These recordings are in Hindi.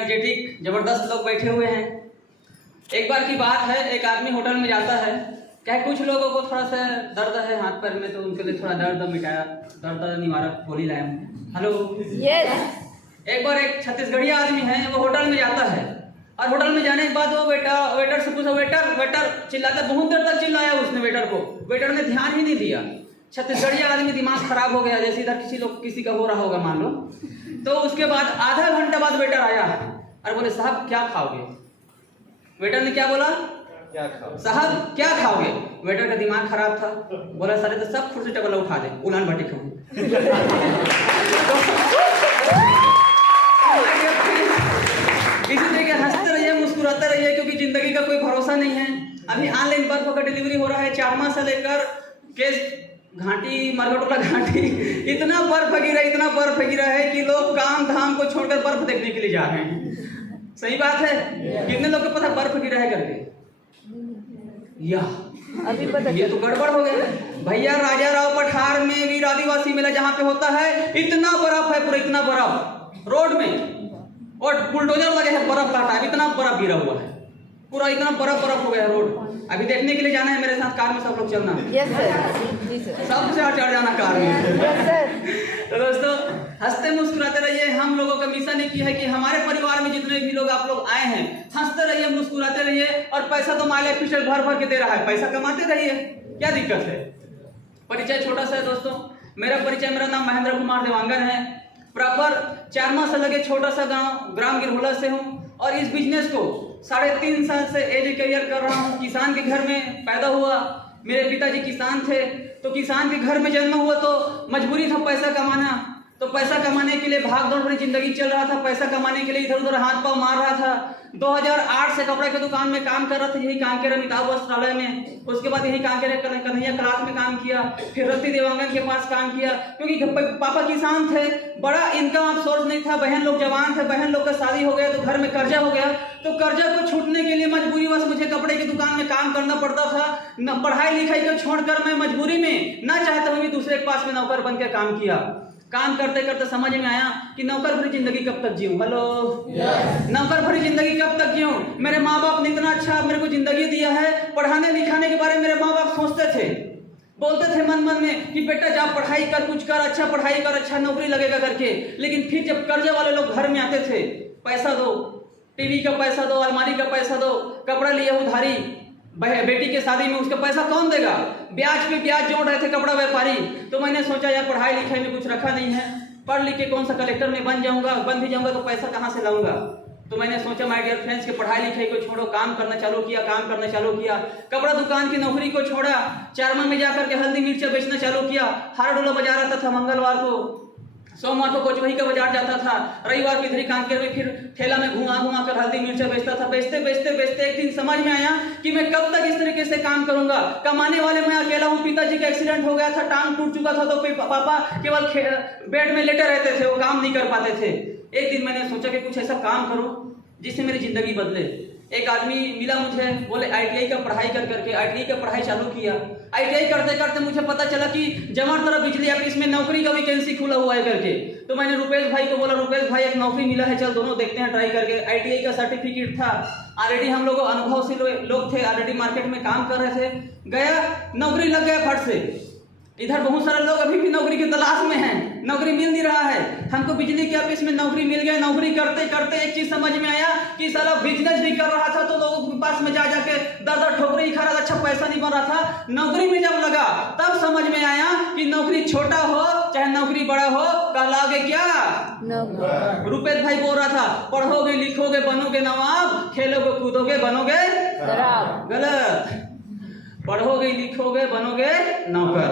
एनर्जेटिक जबरदस्त लोग बैठे हुए हैं। एक बार की बात है, एक आदमी होटल में जाता है, क्या कुछ लोगों को थोड़ा सा दर्द है हाथ पैर में, तो उनके लिए थोड़ा दर्द मिटाया, दर्द निवारक गोली लाया हूँ। Hello yes. एक बार एक छत्तीसगढ़ी आदमी है, वो होटल में जाता है और होटल में जाने के बाद वो वेटर से पूछा, वेटर चिल्लाता, बहुत देर तक चिल्लाया उसने वेटर को, वेटर ने ध्यान ही नहीं दिया। छत्तीसगढ़ी आदमी दिमाग खराब हो गया, जैसे इधर किसी का हो रहा होगा मान लो। तो उसके बाद आधा घंटा बाद वेटर आया और बोले साहब क्या खाओगे? वेटर ने क्या बोला? क्या खाओ साहब, क्या खाओगे? वेटर का दिमाग खराब था, बोला सारे तो सब कुर्सी टेबल उठा दे, उलान भट्टी खाऊं। इसी तरीके हंसते रहिए, मुस्कुराते रहिए, क्योंकि जिंदगी का कोई भरोसा नहीं है। अभी ऑनलाइन बर्फ का डिलीवरी हो रहा है, चारमा से लेकर केस घाटी, मरघटोला घाटी, इतना बर्फ गिरा है कि लोग काम धाम को छोड़कर बर्फ देखने के लिए जा रहे हैं। सही बात है? कितने लोग को पता बर्फ गिरा है करके? या अभी पता, ये तो गड़बड़ हो गया भैया। राजा राव पठार में वीर आदिवासी मेला जहाँ पे होता है, इतना बर्फ है, पूरा इतना बर्फ रोड में, और बुलडोजर लगे हैं, बर्फ लाटा है, इतना बर्फ गिरा हुआ है, पूरा इतना बर्फ हो गया है रोड। अभी देखने के लिए जाना है मेरे साथ, कार में सब लोग चलना। यस सर, सबसे चढ़ जाना कार में। Yes sir. तो दोस्तों हंसते मुस्कुराते रहिए। हम लोगों का मिशन एक ही है कि हमारे परिवार में जितने भी लोग आप लोग आए हैं, हंसते रहिए, मुस्कुराते रहिए। और पैसा तो माले पिछले भर के दे रहा है, पैसा कमाते रहिए, क्या दिक्कत है? परिचय छोटा सा है दोस्तों, मेरा नाम महेंद्र कुमार देवांगन है। प्रॉपर चारमा से लगे छोटा सा गाँव ग्राम गिरहोला से हूँ, और इस बिजनेस को 3.5 साल से एज करियर कर रहा हूँ। किसान के घर में पैदा हुआ, मेरे पिताजी किसान थे, तो किसान के घर में जन्म हुआ, तो मजबूरी था पैसा कमाना। तो पैसा कमाने के लिए भाग दौड़ भरी जिंदगी चल रहा था, पैसा कमाने के लिए इधर उधर हाथ पांव मार रहा था। 2008 से कपड़े की दुकान में काम कर रहा था, यही कांकेर अमिताभ वस्त्रालय में। उसके बाद यही कांकेर कन्हैया क्लास में काम किया, फिर रति देवांगन के पास काम किया, क्योंकि पापा किसान थे, बड़ा इनकम सोर्स नहीं था। बहन लोग जवान थे, बहन लोग का शादी हो गया तो घर में कर्जा हो गया, तो कर्जा को छूटने के लिए मजबूरी बस मुझे कपड़े की दुकान में काम करना पड़ता था। न पढ़ाई लिखाई को छोड़कर मैं मजबूरी में, ना चाहते हुए दूसरे के पास में नौकर बन के काम किया। काम करते करते समझ में आया कि नौकर भरी जिंदगी कब तक जीऊं। हेलो नौकर भरी जिंदगी कब तक जीऊं? मेरे माँ बाप ने इतना अच्छा मेरे को जिंदगी दिया है, पढ़ाने लिखाने के बारे में मेरे माँ बाप सोचते थे, बोलते थे मन में कि बेटा जा पढ़ाई कर, कुछ कर, अच्छा पढ़ाई कर, अच्छा नौकरी लगेगा करके। लेकिन फिर जब कर्जे वाले लोग घर में आते थे, पैसा दो, टीवी का पैसा दो, अलमारी का पैसा दो, कपड़ा लिया उधारी, बेटी के शादी में उसका पैसा कौन देगा? ब्याज पे ब्याज जोड़ रहे थे कपड़ा व्यापारी। तो मैंने सोचा यार पढ़ाई लिखाई में कुछ रखा नहीं है, पढ़ लिख के कौन सा कलेक्टर में बन भी जाऊंगा तो पैसा कहाँ से लाऊंगा। तो मैंने सोचा माय डियर फ्रेंड्स कि पढ़ाई लिखाई को छोड़ो, काम करना चालू किया। कपड़ा दुकान की नौकरी को छोड़ा, चारमा में जाकर के हल्दी मिर्चा बेचना चालू किया। हाराडोला बाजार आता था मंगलवार को, सोमवार को कोचवही का बाजार जाता था, रविवार की इधर कांकेर में फिर ठेला में घुमा कर हल्दी मिर्चा बेचता था। बेचते एक दिन समझ में आया कि मैं कब तक इस तरीके से काम करूंगा। कमाने वाले मैं अकेला हूँ, पिताजी का एक्सीडेंट हो गया था, टांग टूट चुका था, तो पापा केवल बेड में लेटे रहते थे, वो काम नहीं कर पाते थे। एक दिन मैंने सोचा कि कुछ ऐसा काम करूं जिससे मेरी जिंदगी बदले। एक आदमी मिला मुझे, बोले ITI का पढ़ाई करके ITI का पढ़ाई चालू किया। ITI करते करते मुझे पता चला कि जमार तरफ बिजली ऑफिस में नौकरी का वैकेंसी खुला हुआ है करके। तो मैंने रुपेश भाई को बोला, रुपेश भाई एक नौकरी मिला है, चल दोनों देखते हैं ट्राई करके। ITI का सर्टिफिकेट था, ऑलरेडी हम लोग अनुभवशील लोग थे, ऑलरेडी मार्केट में काम कर रहे थे। गया, नौकरी लग गया फट से। इधर बहुत सारे लोग अभी भी नौकरी की तलाश में हैं, नौकरी मिल नहीं रहा है। हमको बिजली के ऑफिस में नौकरी मिल गया। नौकरी करते करते एक चीज समझ में आया कि साला बिजनेस भी कर रहा था, तो लोगों के पास में जाके दर ठोकरी ही खा रहा था, अच्छा पैसा नहीं बन रहा था। नौकरी में जब लगा तब समझ में आया कि नौकरी छोटा हो चाहे नौकरी बड़ा हो, कहलाओगे क्या? रुपेश भाई बोल रहा था, पढ़ोगे लिखोगे बनोगे नवाब, खेलोगे कूदोगे बनोगे गलत। पढ़ोगे लिखोगे बनोगे नौकर,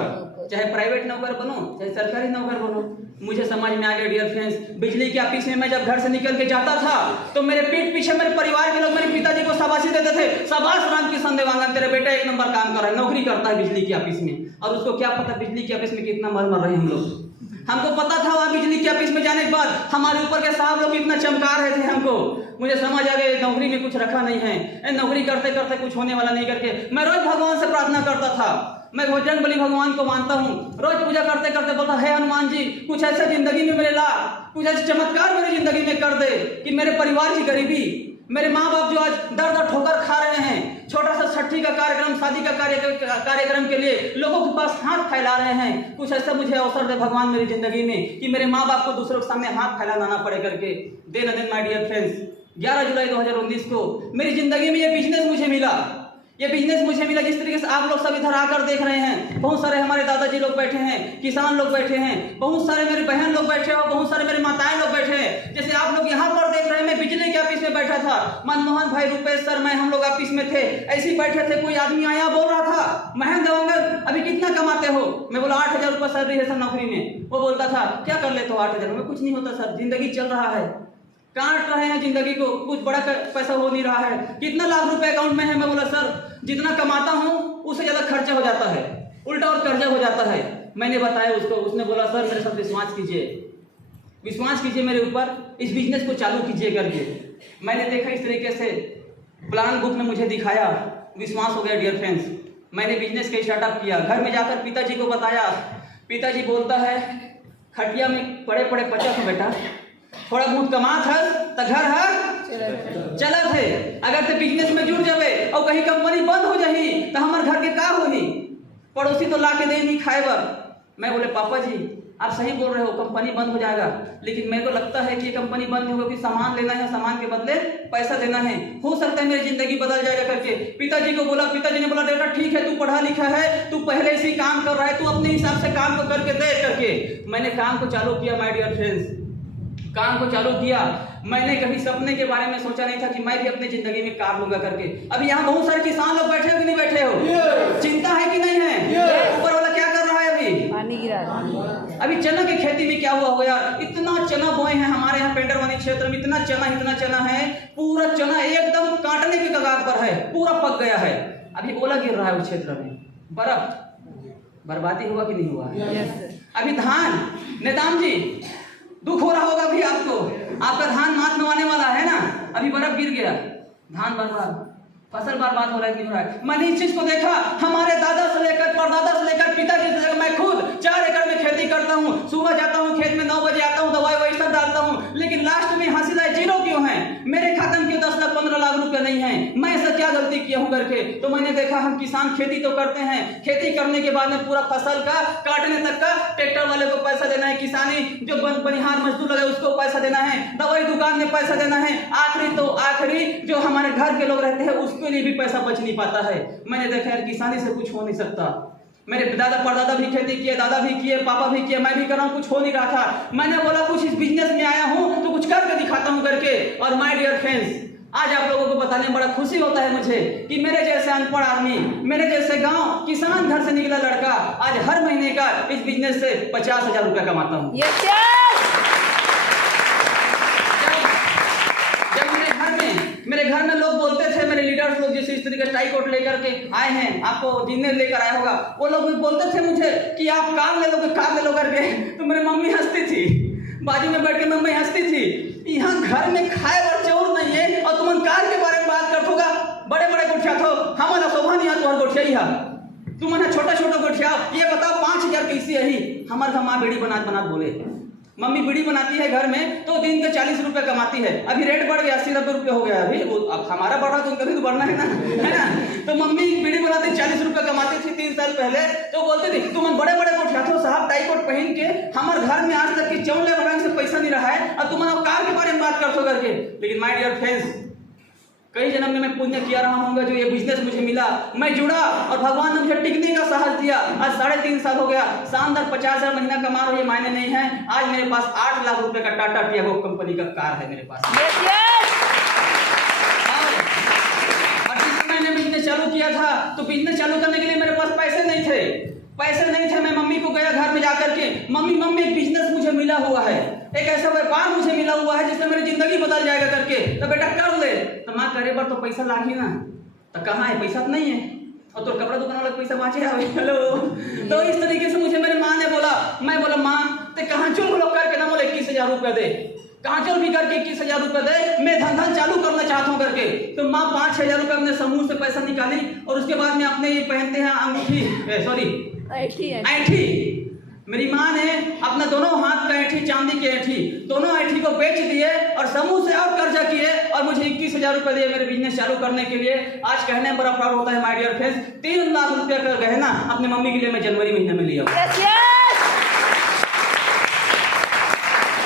चाहे प्राइवेट नौकर बनो चाहे सरकारी नौकर बनो। मुझे समझ में आ गया डियर फ्रेंड्स, बिजली के ऑफिस में मैं जब घर से निकल के जाता था तो मेरे पीठ पीछे मेरे परिवार के लोग मेरे पिताजी को शाबाशी देते थे, शाबाश रामकिशन देवांगन, तेरे बेटा एक नंबर काम कर रहा है, नौकरी करता है बिजली के ऑफिस में। और उसको क्या पता बिजली के ऑफिस में कितना मर रहे हैं हम लोग। हमको पता था वहाँ बिजली के ऑफिस में जाने के बाद हमारे ऊपर के साहब लोग इतना चमका रहे थे हमको। मुझे समझ आ गया नौकरी में कुछ रखा नहीं है, नौकरी करते करते कुछ होने वाला नहीं करके मैं रोज भगवान से प्रार्थना करता था मैं बजरंग बली भगवान को मानता हूँ। रोज पूजा करते करते बोलता है हनुमान जी कुछ ऐसा जिंदगी में मेरे ला, कुछ ऐसे चमत्कार मेरी जिंदगी में कर दे कि मेरे परिवार की गरीबी, मेरे माँ बाप जो आज दर दर ठोकर खा रहे हैं, छोटा सा छठी का कार्यक्रम, शादी का कार्यक्रम के लिए लोगों के पास हाथ फैला रहे हैं, कुछ ऐसा मुझे अवसर दे भगवान मेरी जिंदगी में कि मेरे माँ बाप को दूसरों के सामने हाथ फैलाना ना पड़े करके। Then then my dear friends, 11 जुलाई 2019 को मेरी जिंदगी में ये बिजनेस मुझे मिला। ये बिजनेस मुझे मिला जिस तरीके से आप लोग सब इधर आकर देख रहे हैं। बहुत सारे हमारे दादाजी लोग बैठे हैं, किसान लोग बैठे हैं, बहुत सारे मेरे बहन लोग बैठे हैं और बहुत सारे मेरे माताएं लोग बैठे हैं। जैसे आप लोग यहाँ पर देख रहे हैं, मैं बिजली के ऑफिस में बैठा था, मनमोहन भाई, रुपेश सर, मैं, हम लोग ऑफिस में थे, ऐसे ही बैठे थे। कोई आदमी आया बोल रहा था महेंद्र अंकल अभी कितना कमाते हो? मैं बोला 8,000 रुपये सैलरी है सर नौकरी में। वो बोलता था क्या कर लेते हो 8,000 में? कुछ नहीं होता सर, जिंदगी चल रहा है, काट रहे हैं जिंदगी को, कुछ बड़ा पैसा हो नहीं रहा है। कितना लाख रुपए अकाउंट में है? मैं बोला सर जितना कमाता हूँ उससे ज्यादा खर्चा हो जाता है, उल्टा और कर्जा हो जाता है। मैंने बताया उसको, उसने बोला सर मेरे साथ विश्वास कीजिए, विश्वास कीजिए मेरे ऊपर, इस बिजनेस को चालू कीजिए करके। मैंने देखा इस तरीके से प्लान बुक ने मुझे दिखाया, विश्वास हो गया डियर फ्रेंड्स। मैंने बिजनेस का स्टार्टअप किया, घर में जाकर पिताजी को बताया। पिताजी बोलता है खटिया में पड़े पड़े 50 बेटा, थोड़ा बहुत कमा था तो घर है चला थे, अगर ते बिजनेस में जुड़ जावे और कहीं कंपनी बंद हो जाही तो हमारे घर के का होही, पड़ोसी तो ला के दे नहीं खाए बर। मैं बोले पापा जी आप सही बोल रहे हो, कंपनी बंद हो जाएगा, लेकिन मेरे को लगता है कि कंपनी बंद नहीं होगी, सामान लेना है, सामान के बदले पैसा देना है, हो सकता है मेरी जिंदगी बदल जाएगा करके पिताजी को बोला। पिताजी ने बोला बेटा ठीक है, तू पढ़ा लिखा है, तू पहले से ही काम कर रहा है, तू अपने हिसाब से काम को करके दे करके। मैंने काम को चालू किया माय डियर फ्रेंड्स, काम को चालू किया। मैंने कभी सपने के बारे में सोचा नहीं था कि मैं भी अपनी जिंदगी में कार लूंगा करके। अभी यहाँ बहुत सारे किसान लोग बैठे हो कि नहीं बैठे हो? चिंता है कि नहीं है? ऊपर वाला क्या कर रहा है? अभी पानी गिरा रहा है। अभी चना की खेती में क्या हुआ होगा, इतना चना बोए हैं हमारे यहाँ पेंडरवानी क्षेत्र में, इतना चना है, पूरा चना एकदम काटने के कगार पर है, पूरा पक गया है। अभी ओला गिर रहा है उस क्षेत्र में, बर्फ, बर्बादी हुआ कि नहीं हुआ? अभी धान, नेताम जी दुख हो रहा होगा अभी आपको, आपका धान मात नवाने वाला है ना, अभी बर्फ गिर गया, धान बर्बाद, फसल बर्बाद हो रहा है कि नहीं हो रहा है? मैंने इस चीज को देखा, हमारे दादा से लेकर परदादा से लेकर पिताजी से लेकर मैं खुद 4 एकड़ में खेती करता हूँ। सुबह जाता हूँ खेत में, 9 बजे आता हूँ, दवाई वही सब डालता हूँ, लेकिन लास्ट में हासिल जीरो क्यों है? मेरे खाते में 10 लाख 15 लाख रुपए नहीं है, मैं ऐसा क्या गलती किया हूँ करके। तो मैंने देखा हम किसान खेती तो करते हैं, खेती करने के बाद में पूरा फसल का काटने तक का ट्रैक्टर वाले को पैसा देना है, किसानी जो बनिहार मजदूर लगे उसको पैसा देना है, दवाई दुकान में पैसा देना है, आखिरी जो हमारे घर के लोग रहते हैं उसके लिए भी पैसा बच नहीं पाता है। मैंने देखा यार किसानी से कुछ हो नहीं सकता। मेरे दादा परदादा भी खेती किए, दादा भी किए, पापा भी किए, मैं भी कर रहा हूँ, कुछ हो नहीं रहा था। मैंने बोला कुछ इस बिजनेस में आया हूँ तो कुछ करके दिखाता हूँ करके। और माय डियर फ्रेंड्स, आज आप लोगों को बताने में बड़ा खुशी होता है मुझे कि मेरे जैसे अनपढ़ आदमी, मेरे जैसे गांव किसान घर से निकला लड़का आज हर महीने का इस बिजनेस से 50,000 रुपया कमाता हूँ। मेरे घर में लोग बोलते थे, मेरे लीडर्स लोग जैसे इस तरीके से टाई कोट लेकर के आए हैं, आपको डिनर लेकर आया होगा, वो लोग भी बोलते थे मुझे कि आप कार ले लो करके। तो मेरी मम्मी हंसती थी, बाजू में बैठ के मम्मी हंसती थी, यहाँ घर में खाए और चोर नहीं है और तुम कार के बारे में बात करते होगा, बड़े बड़े गोठिया थो हमारा शोभा नहीं है, तुम्हारा गोठिया ही है, तुम छोटा छोटा गोठिया। ये बताओ 5,000 कैसी है ही? हमारे माँ बेड़ी बना बोले, मम्मी बीड़ी बनाती है घर में तो दिन के 40 रुपए कमाती है, अभी रेट बढ़ गया 80-90 रुपए हो गया अभी, अब हमारा बढ़ा तो उनका भी तो बढ़ना है ना। तो मम्मी बीड़ी बनाती 40 रुपए कमाती थी 3 साल पहले, तो बोलती थी तुम बड़े बड़े कोट ठाठो साहब टाई कोट पहन के हमारे घर में आज तक की चौले बनाने से पैसा नहीं रहा है और तुम कार के बारे में बात करते हो करके। लेकिन माय डियर फ्रेंड्स, कई जन्म में मैं पुण्य किया रहा हूँ, जो ये बिजनेस मुझे मिला, मैं जुड़ा और भगवान ने मुझे टिकने का साहस दिया। आज 3.5 साल हो गया, शानदार 50,000 महीना कमा रहा हूँ, ये मायने नहीं है। आज मेरे पास 8 लाख रुपए का टाटा टियागो कंपनी का कार है मेरे पास। और जिस मैंने बिजनेस चालू किया था तो बिजनेस चालू करने के लिए मेरे पास पैसे नहीं थे। मैं मम्मी को गया घर में जाकर के, मम्मी एक बिजनेस मुझे मिला हुआ है, एक ऐसा व्यापार मुझे मिला हुआ है जिससे मेरी जिंदगी बदल जाएगा करके। तो बेटा कर ले। तो माँ करे पर तो पैसा लागी ना, तो कहाँ है? पैसा तो नहीं है, और तो कपड़ा दुकान वाला पैसा बाँचे हेलो। तो इस तरीके से मुझे मेरे माँ ने बोला, मैं बोला माँ ते कहाँ चुल लोग करके ना बोले 21,000 रुपया दे। काजल भी करके 21,000 रुपए दे, मैं धंधा चालू करना चाहता हूँ करके। तो माँ 5,000 रुपए अपने समूह से पैसा निकाली और उसके बाद में अपने ये पहनते हैं अंगूठी, सॉरी ऐठी। मेरी माँ ने अपना दोनों हाथ का ऐठी, चांदी की ऐठी, दोनों ऐठी को बेच दिए और समूह से और कर्जा किए और मुझे 21,000 रुपए दिए मेरे बिजनेस चालू करने के लिए। आज कहने में बड़ा प्राउड होता है माय डियर फ्रेंड्स, 3 लाख रुपया का गहना अपने मम्मी के लिए मैं जनवरी महीने में लिया।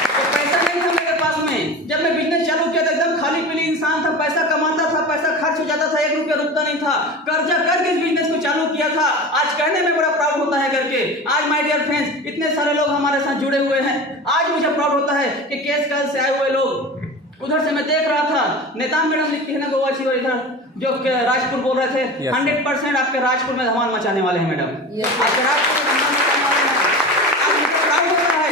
तो पैसा नहीं था मेरे पास में। जब मैं बिजनेस चालू किया था एकदम खाली पीली इंसान था, पैसा कमाता था, पैसा खर्च हो जाता था, 1 रुपया रुकता नहीं था, कर्जा करके इस बिजनेस को चालू किया था। आज कहने में बड़ा प्राउड होता है करके। आज माय डियर फ्रेंड्स इतने सारे लोग हमारे साथ जुड़े हुए हैं। आज मुझे प्राउड होता है कि केस काल से आए हुए लोग, उधर से मैं देख रहा था नेता मैडम लिखती है ना गोवा जी, इधर जो राजपुर बोल रहे थे, 100% आपके राजपुर में धमाल मचाने वाले हैं मैडम, आपके राजपुर में धमाल मचाने वाले हैं। आज मुझे प्राउड होता है,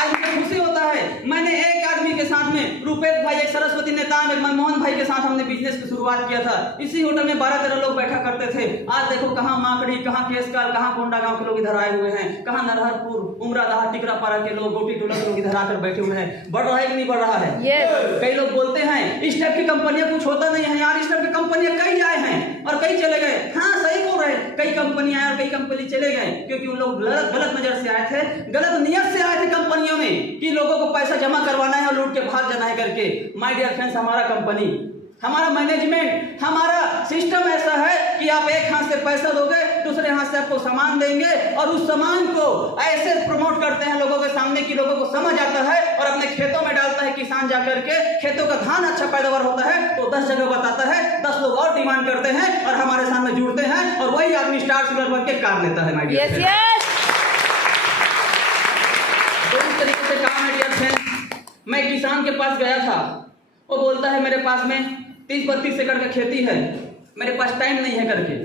आज मुझे खुशी होता है। मैंने एक आदमी के साथ में, रुपेश भाई, एक सरस्वती नेता, एक मनमोहन भाई के साथ हमने बिजनेस की शुरुआत किया था। इसी होटल में 12-13 लोग बैठा करते थे। आज देखो कहाँ माकड़ी, कहाँ केसकाल, कहाँ कोंडा गांव के लोग इधर आए हुए हैं, कहाँ नरहरपुर, उमरादहा, टिकरापारा के लोग, गोटी टोला के लोग इधर आकर बैठे हुए हैं। बढ़ रहा है कि नहीं बढ़ रहा है? कई लोग बोलते हैं इस टाइप की कंपनियां कुछ होता नहीं है यार, इस टाइप की कंपनियां कई आए हैं और कई चले गए। हाँ सही बोल रहे हैं, कई कंपनी आए और कई कंपनी चले गए, क्योंकि उन लोग गलत नजर से आए थे, गलत नियत से आए थे कंपनियों में कि लोगों को पैसा जमा करवाना है और लूट के भाग जाना है करके। माय डियर फ्रेंड्स, हमारा कंपनी, हमारा मैनेजमेंट, हमारा सिस्टम ऐसा है कि आप एक हाथ से पैसा दोगे, दूसरे हाथ से आपको सामान देंगे और उस सामान को ऐसे प्रमोट करते हैं लोगों के सामने कि लोगों को समझ आता है और अपने खेतों में डालता है। किसान जाकर के खेतों का धान अच्छा पैदावार होता है तो 10 जगह बताता है, 10 लोग और डिमांड करते हैं और हमारे सामने जुड़ते हैं और वही आदमी स्टार सिंगर बन के कार लेता है। माय डियर फ्रेंड्स, तो इस तरीके से काम है डियर फ्रेंड्स। मैं किसान के पास गया था, वो बोलता है मेरे पास में 30-32 एकड़ का खेती है, मेरे पास टाइम नहीं है करके।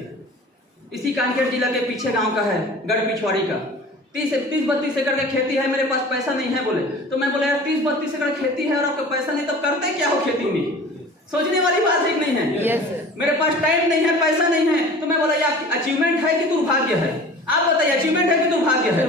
इसी कांकेर जिला के पीछे गांव का है, गढ़ पिछवाड़ी का। 30-32 एकड़ का खेती है, मेरे पास पैसा नहीं है बोले। तो मैं बोला यार 30-32 एकड़ खेती है और आपका पैसा नहीं, तो करते क्या हो खेती में? सोचने वाली बात ठीक नहीं है। मेरे पास टाइम नहीं है, पैसा नहीं है। तो मैं बोला यार अचीवमेंट है कि दुर्भाग्य है? आप बताइए, अचीवमेंट है कि दुर्भाग्य है?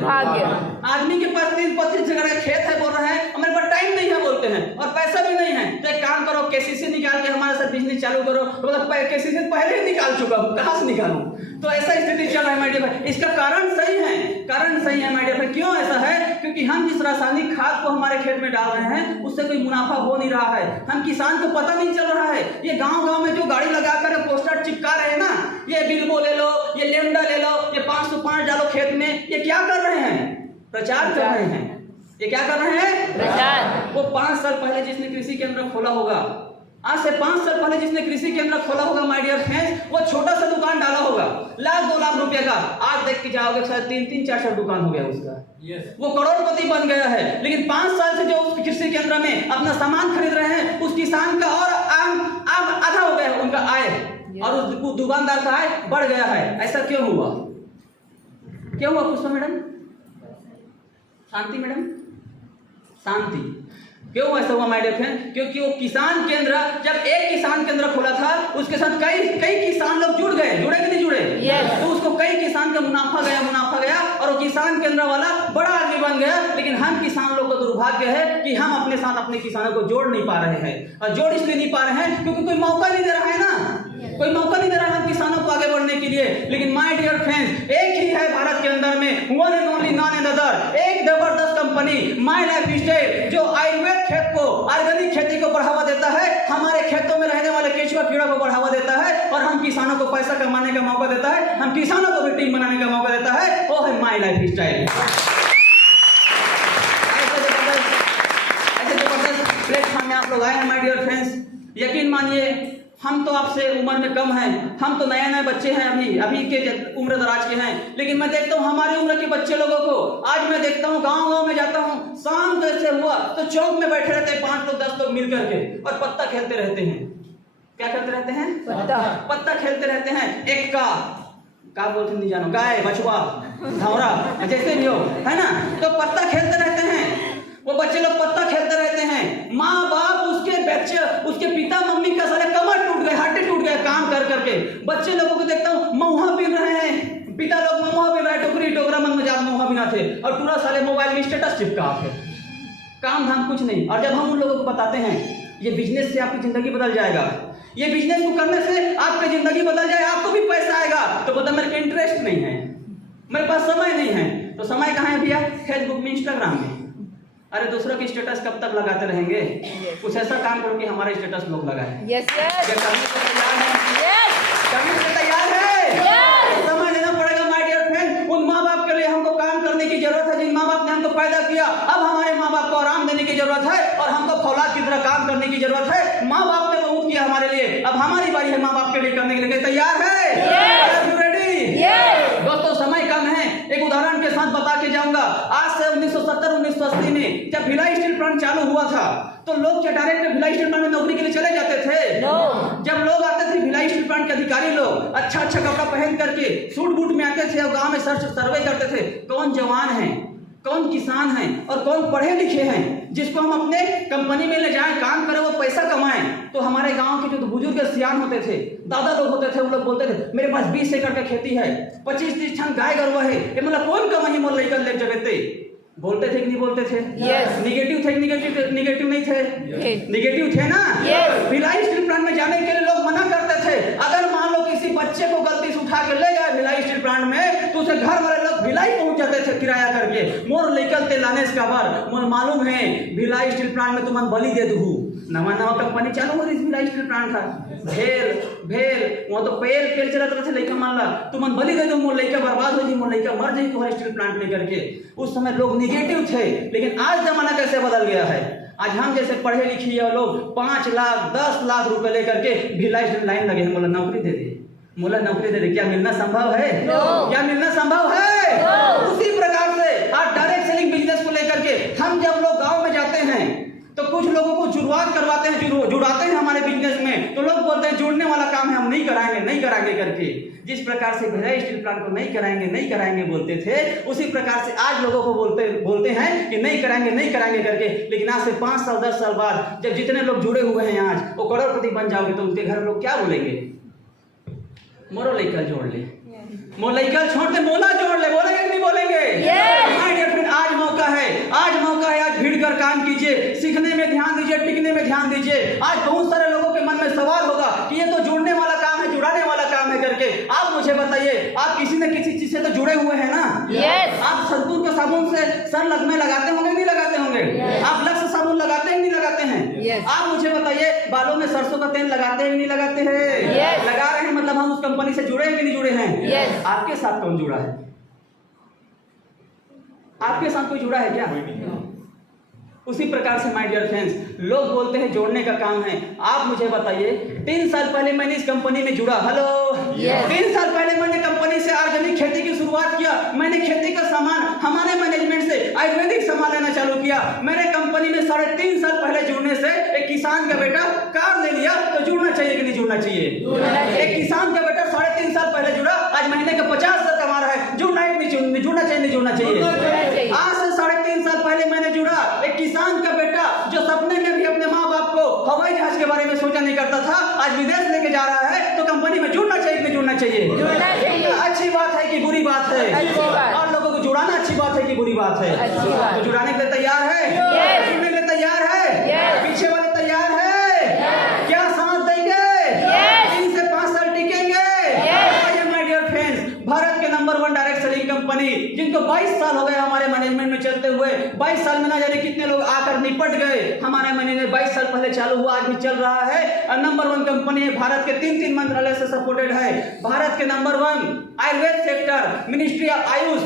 आदमी के पास 30-32 एकड़ का खेत है बोल रहा है और मेरे पास टाइम नहीं है बोलते हैं और पैसा भी नहीं है। तो एक काम करो, केसीसी निकाल के हमारे साथ बिजनेस चालू करो। तो बोला केसीसी पहले ही निकाल चुका हूँ, कहाँ से निकालूं? तो ऐसा स्थिति चल रहा है माय डियर भाई। इसका कारण सही है, कारण सही है माय डियर भाई। क्यों ऐसा है? क्योंकि हम जिस रासायनिक खाद को हमारे खेत में डाल रहे हैं उससे कोई मुनाफा हो नहीं रहा है। हम किसान को पता नहीं चल रहा है। ये गांव-गांव में जो गाड़ी लगाकर पोस्टर चिपका रहे हैं ना, ये बिल्बो ले लो, ये लेमडा ले लो, ये 505 डालो खेत में, ये क्या कर रहे हैं? प्रचार कर रहे हैं। ये क्या कर रहे हैं? प्रचार। वो 5 साल पहले जिसने कृषि केंद्र खोला होगा, आज से 5 साल पहले जिसने कृषि केंद्र खोला होगा माय डियर फ्रेंड्स, वो छोटा सा दुकान डाला होगा, 1-2 लाख रुपए का। आज देख के जाओगे शायद 3-3, 4-4 दुकान हो गया उसका। वो करोड़पति बन गया है। लेकिन 5 साल से जो उस कृषि केंद्र में अपना सामान खरीद रहे हैं, उस किसान का और आधा हो गया उनका आय, और उस दुकानदार का आय बढ़ गया है। ऐसा क्यों हुआ? क्यों हुआ पुष्पा मैडम? शांति मैडम, शांति। क्यों ऐसा हुआ माय डियर फ्रेंड? क्योंकि वो किसान केंद्र, जब एक किसान केंद्र खोला था उसके साथ कई किसान लोग जुड़ गए, जुड़े कि नहीं जुड़े? तो उसको कई किसान का मुनाफा गया और वो किसान केंद्र वाला बड़ा आदमी बन गया। लेकिन हम किसान लोग का दुर्भाग्य है कि हम अपने साथ अपने किसानों को जोड़ नहीं पा रहे हैं। और जोड़ इसलिए नहीं पा रहे हैं क्योंकि कोई मौका नहीं दे रहा है ना, कोई मौका नहीं दे रहा है किसानों को आगे बढ़ने के लिए। लेकिन माय डियर फ्रेंड्स, एक ही है भारत के अंदर में, one and only, non and other, एक जबरदस्त कंपनी माय लाइफ स्टाइल, जो आयुर्वेद खेत को, ऑर्गेनिक खेती को बढ़ावा देता है, हमारे खेतों में रहने वाले केचुआ कीड़ा को बढ़ावा देता है और हम किसानों को पैसा कमाने का मौका देता है, हम किसानों को भी टीम बनाने का मौका देता है। वो है माय लाइफ स्टाइल। ऐसे जबरदस्त प्लेटफॉर्म में आप लोग आए हैं माय डियर फ्रेंड्स। यकीन मानिए, हम तो आपसे उम्र में कम हैं, हम तो नए बच्चे हैं, अभी के उम्र दराज के हैं। लेकिन मैं देखता हूँ हमारी उम्र के बच्चे लोगों को, आज मैं देखता हूँ गांव में जाता हूँ, शाम कैसे हुआ तो चौक में बैठे रहते हैं 5 लोग 10 लोग मिल करके और पत्ता खेलते रहते हैं। क्या खेलते रहते हैं? पत्ता खेलते रहते हैं। एक का बोलते नहीं जानो, गाय, बछुआ, धौरा, जैसे भी हो, है ना, तो पत्ता खेलते रहते हैं। वो बच्चे लोग पत्ता खेलते रहते हैं। माँ बाप, उसके बच्चे, उसके पिता मम्मी का सारे कमर टूट गए, हड्डी टूट गए काम कर करके। बच्चे लोगों को देखता हूँ महुआ पी रहे हैं, पिता लोग महुआ पी रहे, टोकरी टोकरा मन में जाकर महुआ बिना थे और पूरा सारे मोबाइल में स्टेटस चिपका है। काम धाम कुछ नहीं। और जब हम उन लोगों को बताते हैं ये बिजनेस से आपकी ज़िंदगी बदल जाएगा, ये बिजनेस को करने से आपकी ज़िंदगी बदल जाए, आपको भी पैसा आएगा, तो बोलता मेरे को इंटरेस्ट नहीं है, मेरे पास समय नहीं है। तो समय कहाँ है भैया? फेसबुक में, इंस्टाग्राम में। अरे दूसरों की स्टेटस कब तक लगाते रहेंगे? कुछ ऐसा काम करो कि हमारा स्टेटस लोग लगाए। यस यस करने से तैयार है? यस करने से तैयार है? समय देना पड़ेगा माय डियर फ्रेंड। उन माँ बाप के लिए हमको काम करने की जरूरत है जिन माँ बाप ने हमको पैदा किया। अब हमारे माँ बाप को आराम देने की जरूरत है और हमको फौलाद की तरह काम करने की जरूरत है। माँ बाप ने बहुत किया हमारे लिए, अब हमारी बारी है माँ बाप के लिए करने के लिए। तैयार है? दोस्तों समय कम है, एक उदाहरण के साथ बता के जाऊंगा। आज से 1970-1980 में जब भिलाई स्टील प्लांट चालू हुआ था तो लोग क्या डायरेक्ट भिलाई स्टील प्लांट में नौकरी के लिए चले जाते थे? जब लोग आते थे भिलाई स्टील प्लांट के अधिकारी लोग अच्छा कपड़ा पहन करके सूट बूट में आते थे और गांव में सर्वे करते थे कौन जवान है, कौन किसान है और कौन पढ़े लिखे हैं जिसको हम अपने कंपनी में ले जाएं, काम करें, वो पैसा कमाएं। तो हमारे गांव के जो बुजुर्ग सियान होते थे, दादा लोग होते थे, वो लोग बोलते थे मेरे पास 20 एकड़ का खेती है, 25-30 टन गाय गरुआ है, ये मतलब कौन कमाई मोल लेकर ले जगते? बोलते थे कि नहीं बोलते थे? निगेटिव थे? निगेटिव नहीं थे? निगेटिव थे ना? भिलाई स्टील प्लांट में जाने के लिए लोग मना करते थे। अगर मान लो किसी बच्चे को गलती से उठा के ले जाए भिलाई स्टील प्लांट में तो उसे घर वाले लोग भिलाई पहुंच जाते थे किराया करके, मोर निकलते लाने का बार। मोर मालूम है भिलाई स्टील प्लांट में तुम बलि दे दू, नवा कंपनी चालू हो रही भिलाई स्टील प्लांट था, भेल वो तो पेल चलत रहे थे, लड़का मान ला तुम बलि दे दो, मोर लड़का बर्बाद हो जाए, मोर लड़का मर जाए तुम्हारे स्टील प्लांट में करके। उस समय लोग निगेटिव थे, लेकिन आज जमाना कैसे बदल गया है। आज हम जैसे पढ़े लिखे लोग 5 लाख 10 लाख रुपए लेकर के भिलाई स्टील लाइन लगे हैं, मोला नौकरी दे दे, मोला नौकरी दे दे। क्या मिलना संभव है? क्या मिलना संभव है? उसी प्रकार से आज डायरेक्ट सेलिंग बिजनेस को लेकर के हम जब लोग गांव में जाते हैं तो कुछ लोगों को शुरुआत करवाते हैं, जुड़ाते हैं हमारे बिजनेस में, तो लोग बोलते हैं जोड़ने वाला काम है, हम नहीं कराएंगे करके। जिस प्रकार से भिलाई स्टील प्लांट को नहीं कराएंगे बोलते थे, उसी प्रकार से आज लोगों को बोलते हैं कि नहीं कराएंगे करके। लेकिन आज से 5 साल 10 साल बाद जब जितने लोग जुड़े हुए हैं आज वो करोड़पति बन जाओगे तो उनके घर लोग क्या बोलेंगे? मोरो लइकल जोड़ ले, मोलइकल छोड़ दे, मोला जोड़ ले, बोलेंगे नहीं बोलेंगे? आज मौका है, आज भीड़ कर काम कीजिए, सीखने में ध्यान दीजिए, टिकने में ध्यान दीजिए। आज बहुत सारे लोगों के मन में सवाल होगा कि ये तो जुड़ने वाला काम है, जुड़ाने वाला काम है करके। आप मुझे बताइए, आप किसी न किसी चीज से तो जुड़े हुए हैं ना? आप संतूर के साबुन से सर में लगाते होंगे, नहीं लगाते होंगे? आप लक्स साबुन लगाते हैं, नहीं लगाते हैं? आप मुझे बताइए, बालों में सरसों का तेल लगाते हैं, नहीं लगाते हैं? लगा रहे हैं, मतलब हम उस कंपनी से जुड़े हैं कि नहीं जुड़े हैं? आपके साथ कौन जुड़ा है? आपके साथ कोई जुड़ा है क्या? उसी प्रकार से माय डियर फ्रेंड्स, लोग बोलते हैं जोड़ने का काम है। आप मुझे बताइए, 3 साल पहले मैंने इस कंपनी में जुड़ा, 3 साल पहले मैंने कंपनी से ऑर्गेनिक खेती की शुरुआत किया। मैंने खेती का सामान हमारे मैनेजमेंट से आयुर्वेदिक सामान लेना चालू किया। मैंने कंपनी में 3.5 साल पहले जुड़ने से एक किसान का बेटा कार ले लिया, तो जुड़ना चाहिए कि नहीं जुड़ना चाहिए? एक किसान का बेटा 3.5 साल पहले जुड़ा, आज महीने का 50,000 कमा रहा है, जुड़ना चाहिए नहीं जुड़ना चाहिए? आज से 3.5 साल पहले मैंने जुड़ा, एक किसान का बेटा जो सपने में भी अपने माँ बाप को हवाई जहाज के बारे में सोचा नहीं करता था, आज विदेश लेके जा रहा है, तो कंपनी में जुड़ना चाहिए कि नहीं जुड़ना चाहिए? अच्छी बात है कि बुरी बात है? और लोगों को जुड़ाना अच्छी बात है कि बुरी बात है? तो जुड़ाने के लिए तैयार है? जुड़ने के लिए तैयार है? पीछे वाले तैयार है? क्या साथ देंगे? 3 से 5 साल टिकेंगे? माय डियर फ्रेंड्स, भारत के नंबर 1 डायरेक्ट सेलिंग कंपनी, जिनको 22 साल हो गए हमारे मैनेजमेंट में चलते हुए, 22 साल में ना जाने कितने लोग आकर निपट गए। हमारे मैनेजमेंट 22 साल पहले चालू हुआ, आज भी चल रहा है और नंबर 1 कंपनी है। भारत के 3 मंत्रालय से सपोर्टेड है। भारत के number 1 Ayurveda sector, ministry of Ayush,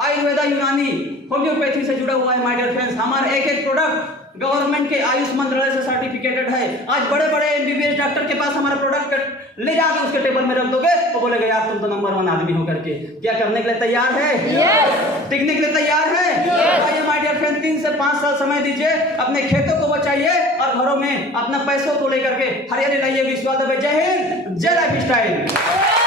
Ayurveda यूनानी, होम्योपैथी से जुड़ा हुआ है। माय डियर फ्रेंड्स, हमारे एक प्रोडक्ट गवर्नमेंट के आयुष मंत्रालय से सर्टिफिकेटेड है। आज बड़े बड़े MBBS डॉक्टर के पास हमारा प्रोडक्ट ले जाके उसके टेबल में रख दोगे, वो बोलेगा यार तुम तो नंबर 1 आदमी हो करके। क्या करने के लिए तैयार है? टिकने के लिए तैयार है? माय डियर फ्रेंड, 3 से 5 साल समय दीजिए, अपने खेतों को बचाइए और घरों में अपना पैसों को लेकर के हरियाली लाइए। विश्वास है। जय हिंद, जय लाइफ स्टाइल।